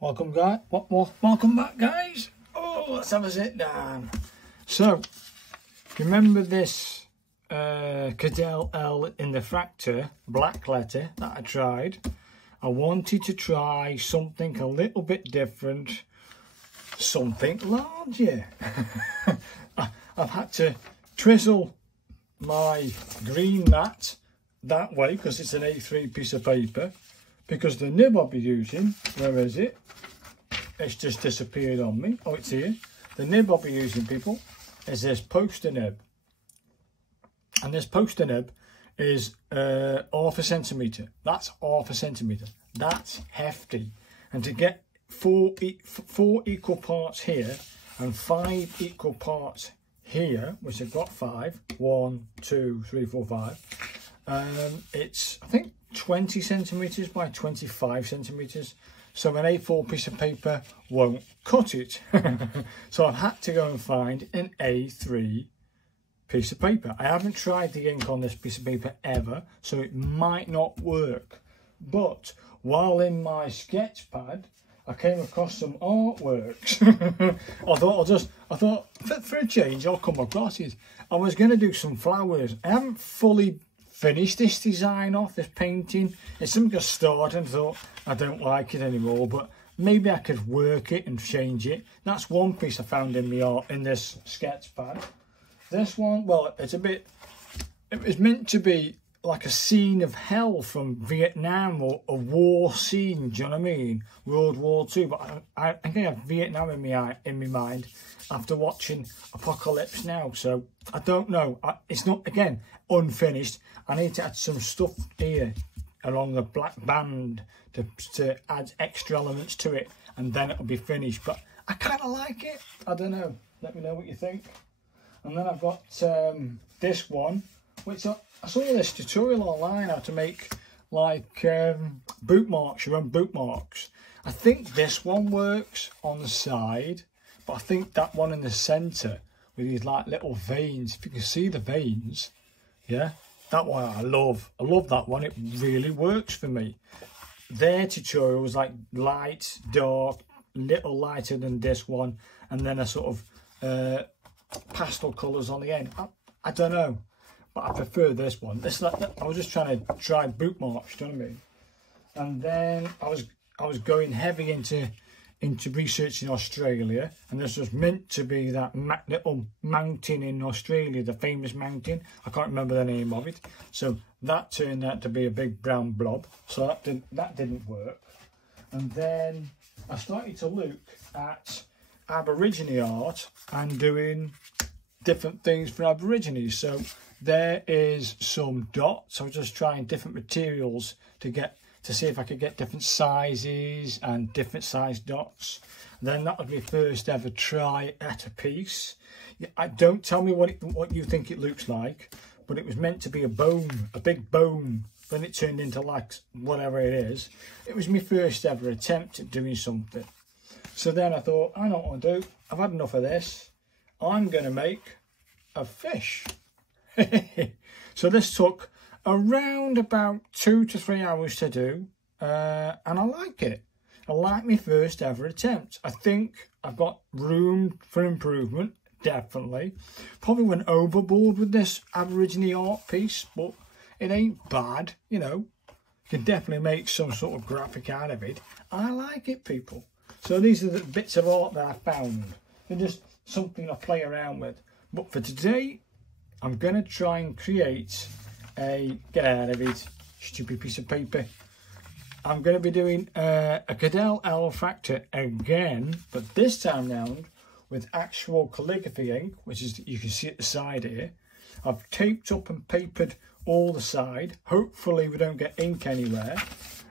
Welcome back, guys. Oh, let's have a sit down. So, remember this Cadel L in the Fractor black letter that I tried? I wanted to try something a little bit different, something larger. I've had to twizzle my green mat that way because it's an A3 piece of paper, because the nib I'll be using, where is it? It's just disappeared on me. Oh, it's here. The nib I'll be using, people, is this poster nib. And this poster nib is half a centimetre. That's half a centimetre. That's hefty. And to get four equal parts here and 5 equal parts here, which I've got 5, 1, 2, 3, 4, 5, it's, I think, 20 centimetres by 25 centimetres. So an A4 piece of paper won't cut it. So I've had to go and find an A3 piece of paper. I haven't tried the ink on this piece of paper ever, so it might not work. But while in my sketch pad, I came across some artworks. I thought for a change, I'll come across it. I was going to do some flowers. I haven't fully finished this design off, this painting. It's something I started and thought I don't like it anymore, but maybe I could work it and change it. That's one piece I found in my art in this sketch pad. This one, well, it's a bit, it was meant to be like a scene of hell from Vietnam, or a war scene, do you know what I mean? World War II, but I think I have Vietnam in my mind after watching Apocalypse Now, so I don't know. It's not, again, unfinished. I need to add some stuff here along the black band to add extra elements to it, and then it'll be finished. But I kind of like it. I don't know. Let me know what you think. And then I've got this one, which I saw this tutorial online how to make like bookmarks, your own bookmarks. I think this one works on the side, but I think that one in the centre with these like little veins, if you can see the veins, yeah, that one I love that one. It really works for me. Their tutorial was like light, dark, little lighter than this one, and then a sort of pastel colours on the end. I don't know, but I prefer this one. I was just trying to try bookmarks, do you know what I mean? And then I was going heavy into researching Australia, and this was meant to be that little mountain in Australia, the famous mountain. I can't remember the name of it. So that turned out to be a big brown blob. So that didn't work. And then I started to look at Aborigine art and doing different things for Aborigines. So there is some dots. I was just trying different materials to see if I could get different sizes and different size dots. And then that was my first ever try at a piece. Don't tell me what you think it looks like, but it was meant to be a bone, a big bone. Then it turned into like whatever it is. It was my first ever attempt at doing something. So then I thought, I know what I'll do. I've had enough of this. I'm going to make a fish. So this took around about 2 to 3 hours to do, and I like it. I like my first ever attempt. I think I've got room for improvement, definitely. Probably went overboard with this Aborigine art piece, but it ain't bad, you know. You can definitely make some sort of graphic out of it. I like it, people. So these are the bits of art that I found. They're just something I play around with. But for today, I'm going to try and create get out of it, stupid piece of paper. I'm going to be doing a Cadel L Fractor again, but this time round with actual calligraphy ink, which is, you can see at the side here. I've taped up and papered all the side. Hopefully we don't get ink anywhere.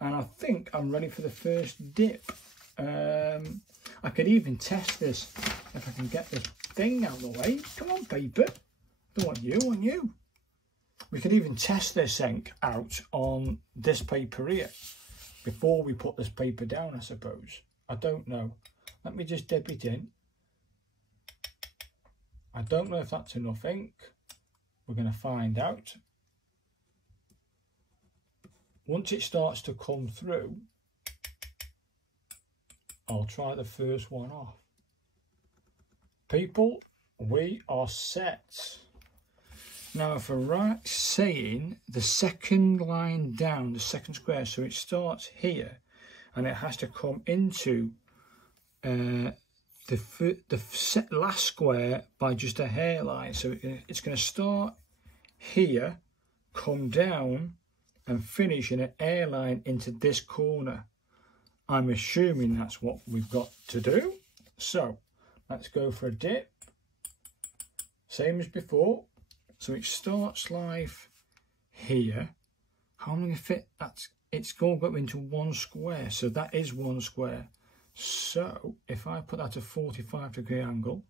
And I think I'm ready for the first dip. I could even test this if I can get this thing out of the way. Come on, paper. Don't want you, I want you. We could even test this ink out on this paper here before we put this paper down, I suppose. I don't know. Let me just dip it in. I don't know if that's enough ink. We're going to find out. Once it starts to come through, I'll try the first one off. People, we are set. Now if I'm right saying the second line down, the second square, so it starts here and it has to come into the last square by just a hairline. So it's going to start here, come down and finish in an airline into this corner. I'm assuming that's what we've got to do. So let's go for a dip. Same as before. So it starts live here. How am I going to fit that? It's going to go into one square. So that is one square. So if I put that at a 45-degree angle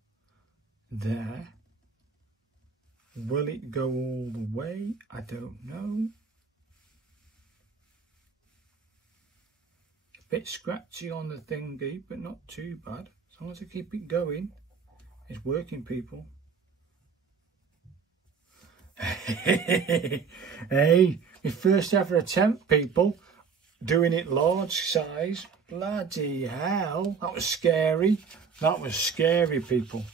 there, will it go all the way? I don't know. A bit scratchy on the thingy, but not too bad. As long as I keep it going, it's working, people. Hey, my first ever attempt, people, doing it large size. Bloody hell, that was scary. That was scary, people.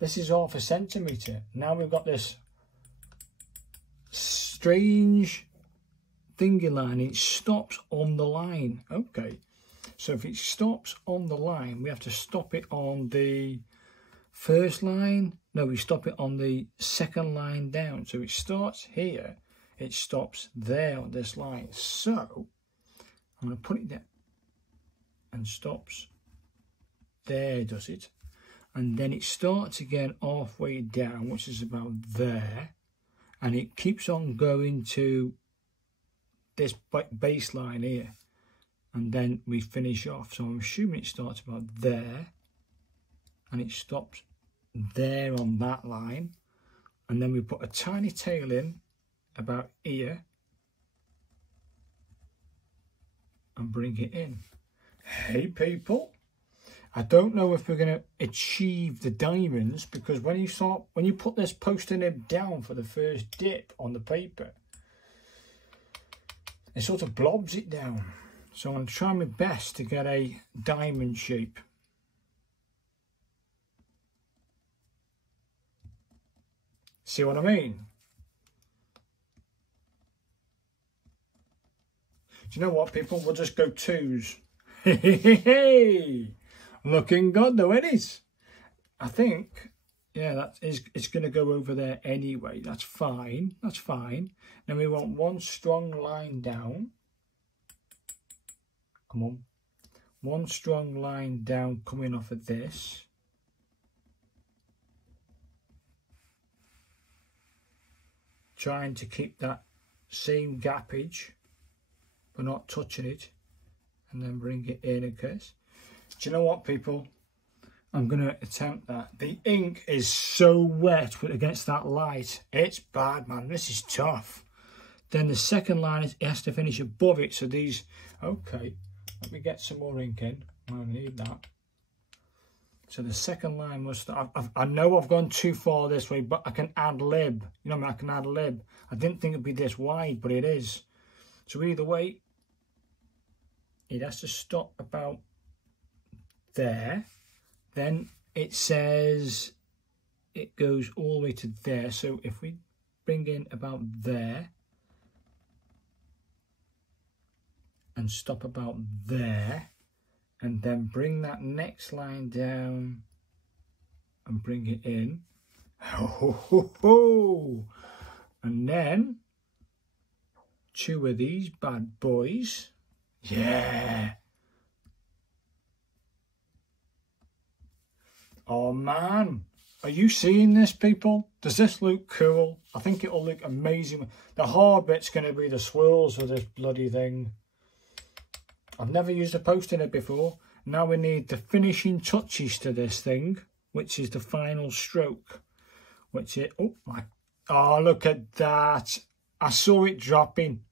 This is 1/2 centimetre. Now we've got this strange thingy line. It stops on the line. Okay, so if it stops on the line, we have to stop it on the first line. No, we stop it on the second line down. So it starts here, it stops there on this line. So I'm going to put it there and stops there, does it? And then it starts again halfway down, which is about there, and it keeps on going to this baseline here, and then we finish off. So I'm assuming it starts about there and it stops there on that line, and then we put a tiny tail in about here and bring it in. Hey people, I don't know if we're going to achieve the diamonds, because when you put this poster nib down for the first dip on the paper, it sort of blobs it down. So I'm going to try my best to get a diamond shape. See what I mean? Do you know what, people? We'll just go 2s. Hey, looking good though, it is. I think, yeah, it's going to go over there anyway. That's fine. That's fine. Then we want one strong line down. Come on. One strong line down coming off of this. Trying to keep that same gappage, but not touching it. And then bring it in, okay? Do you know what, people? I'm going to attempt that. The ink is so wet against that light. It's bad, man. This is tough. Then the second line, it has to finish above it. So these, okay, let me get some more ink in. I need that. So the second line must, I know I've gone too far this way, but I can add lib. You know what I mean? I can add lib. I didn't think it'd be this wide, but it is. So either way, it has to stop about there. Then it says it goes all the way to there. So if we bring in about there and stop about there, and then bring that next line down and bring it in. And then 2 of these bad boys. Yeah. Oh man, are you seeing this, people? Does this look cool? I think it'll look amazing. The hard bit's going to be the swirls of this bloody thing. I've never used a poster nib before. Now we need the finishing touches to this thing, which is the final stroke. Which is, oh, look at that. I saw it dropping.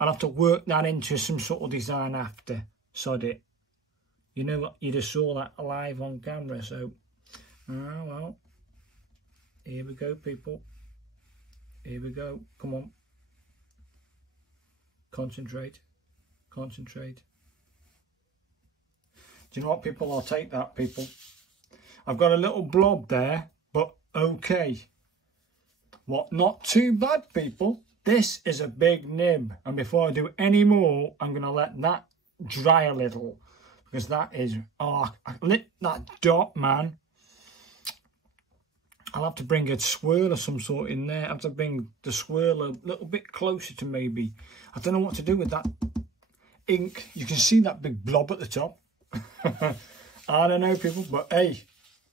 I'll have to work that into some sort of design after. Sod it. You know what? You just saw that live on camera, so. Ah, well. Here we go, people. Here we go. Come on. Concentrate. Concentrate. Do you know what, people? I'll take that, people. I've got a little blob there, but okay. What? Not too bad, people. This is a big nib. And before I do any more, I'm going to let that dry a little. Because that is... Oh, I lit that dot, man. I'll have to bring a swirl of some sort in there. I have to bring the swirl a little bit closer to maybe. I don't know what to do with that ink. You can see that big blob at the top. I don't know, people, but hey,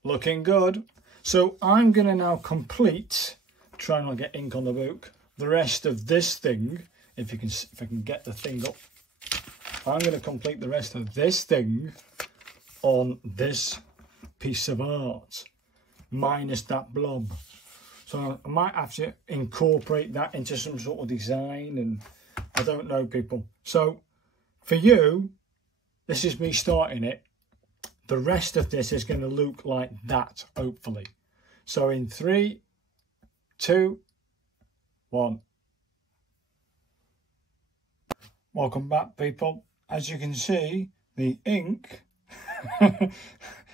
looking good. So I'm going to now complete, try not to get ink on the book, the rest of this thing. If I can get the thing up, I'm going to complete the rest of this thing on this piece of art, minus that blob. So I might have to incorporate that into some sort of design, and I don't know, people. So for you, this is me starting it. The rest of this is going to look like that, hopefully. So in 3, 2, 1. Welcome back, people. As you can see, the ink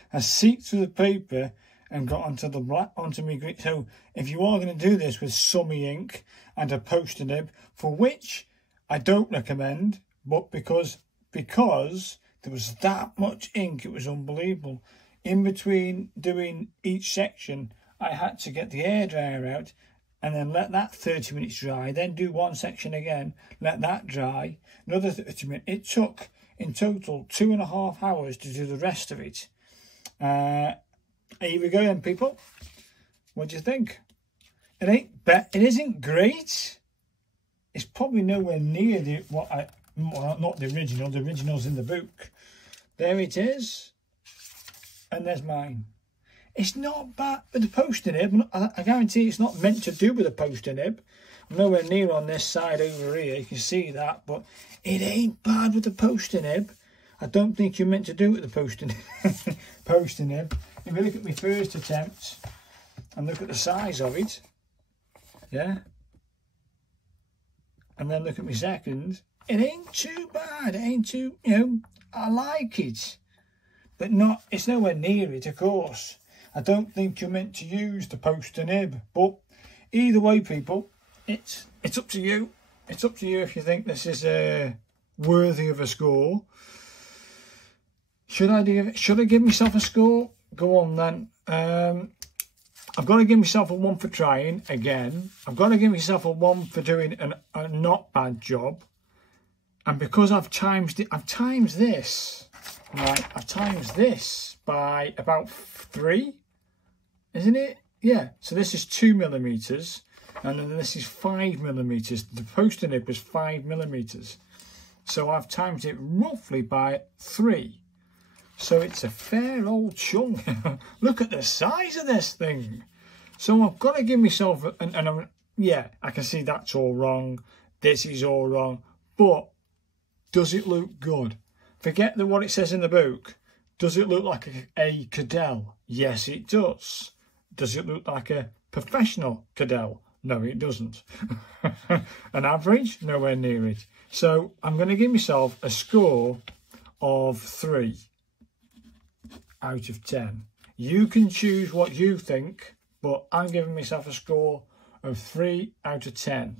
has seeped through the paper and got onto the black, onto me green. So if you are going to do this with summy ink and a poster nib, for which I don't recommend, but because there was that much ink, it was unbelievable. In between doing each section, I had to get the hairdryer out and then let that 30 minutes dry, then do one section again, let that dry, another 30 minutes. It took, in total, 2.5 hours to do the rest of it. Here we go then, people. What do you think? It isn't great. It's probably nowhere near well, not the original. The original's in the book. There it is. And there's mine. It's not bad with the poster nib. I guarantee it's not meant to do with a poster nib. I'm nowhere near on this side over here. You can see that. But it ain't bad with the poster nib. I don't think you're meant to do it with the poster nib. Poster nib. If you look at my first attempt and look at the size of it. Yeah. And then look at my second. It ain't too bad. It ain't too, I like it. But it's nowhere near it, of course. I don't think you're meant to use the poster nib. But either way, people, it's up to you. It's up to you if you think this is worthy of a score. Should I give myself a score? Go on then. I've got to give myself a 1 for trying again. I've got to give myself a 1 for doing a not bad job. And because I've times this, right? I've times this by about 3, isn't it? Yeah. So this is 2mm, and then this is 5mm. The poster nib was 5mm. So I've times it roughly by 3. So it's a fair old chunk. Look at the size of this thing. So I've got to give myself, yeah, I can see that's all wrong. This is all wrong. But does it look good? Forget what it says in the book. Does it look like a Cadel? Yes, it does. Does it look like a professional Cadel? No, it doesn't. An average? Nowhere near it. So I'm going to give myself a score of 3 out of 10. You can choose what you think, but I'm giving myself a score of 3 out of 10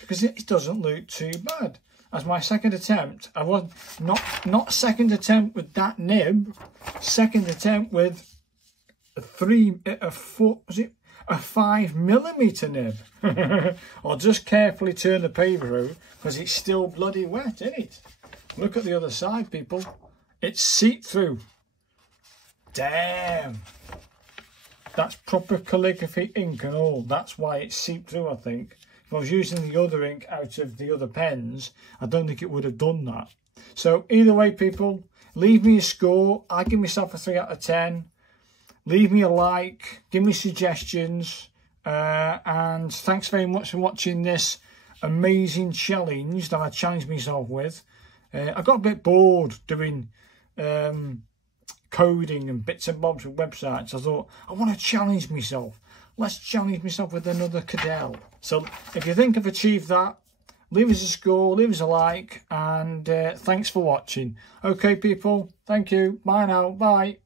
because it doesn't look too bad. As my second attempt, I was not second attempt with that nib, second attempt with a 5mm nib. I'll just carefully turn the paper over because it's still bloody wet, isn't it? Look at the other side, people. It's seeped through. Damn. That's proper calligraphy ink and all. That's why it's seeped through, I think. If I was using the other ink out of the other pens, I don't think it would have done that. So either way, people, leave me a score. I give myself a 3 out of 10. Leave me a like. Give me suggestions. And thanks very much for watching this amazing challenge that I challenged myself with. I got a bit bored doing coding and bits and bobs with websites. I thought, I want to challenge myself. Let's challenge myself with another Cadel. So if you think I've achieved that, leave us a score, leave us a like, and thanks for watching. Okay, people, thank you. Bye now. Bye.